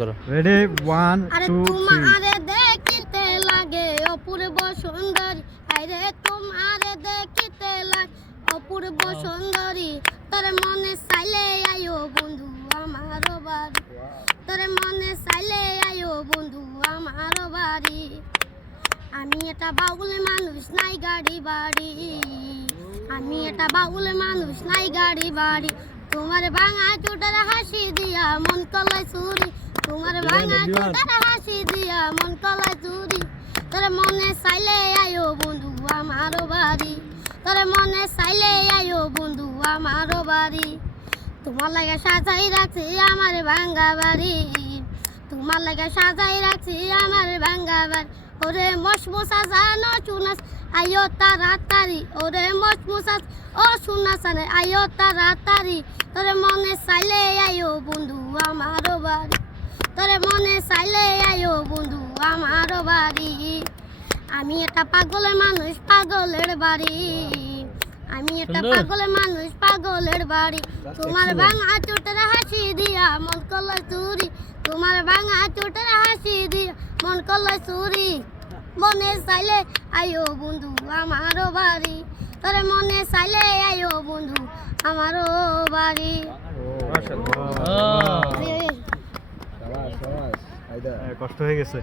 করো। Ready one two three তোমারে দেখিতে লাগে অপূর্ব সুন্দরী। আরে তোমারে দেখিতে লাগে অপূর্ব সুন্দরী। তোর মনে চাইলে আয়ো বন্ধু আমার বাড়ি। তোর মনে চাইলে আয়ো বন্ধু আমার বাড়ি। আমি এটা বাউল মানুষ নাই গাড়ি বাড়ি। আমি এটা বাউল মানুষ নাই গাড়ি বাড়ি। তোমার ভাঙা চোটার হাসি দিয়া মন কলাই চুরি তোমার ভাঙা চোটার হাসি দিয়া মন কলাই চুরি। তোর মনে চাইলে আয়ো বন্ধু আমারও বাড়ি। তোর মনে চাইলে আয়ো বন্ধু আমারও বাড়ি। তোমার লাগে সাজাই রাখছি আমার ভাঙ্গা বাড়ি। তোমার লাগে সাজাই রাখছি আমার ভাঙ্গা বাড়ি। ওরে মশমশা জানো চুনাস আয়ো তাড়াতাড়ি। ওরে মশমশা ও শুনাসানে আয়ো তাড়াতাড়ি। তোরে মনে চাইলে আয়ো বন্ধু তোরে মনে চাইলে আয়ো বন্ধু আমারও বাড়ি। আমি একটা পাগলের মানুষ পাগলের বাড়ি। আমি একটা। পাগলের মানুষ পাগলের বাড়ি। তোমার ভাঙা চোটের হাসি দিয়া মন কলাই চুরি। তোমার ভাঙা চোটের হাসি দিয়া মন কলাই চুরি। মনে চাইলে আয়ো বন্ধু আমারও বাড়ি। তোরে মনে চাইলে আয়ো বন্ধু আমারও বাড়ি। কষ্ট হয়ে গেছে।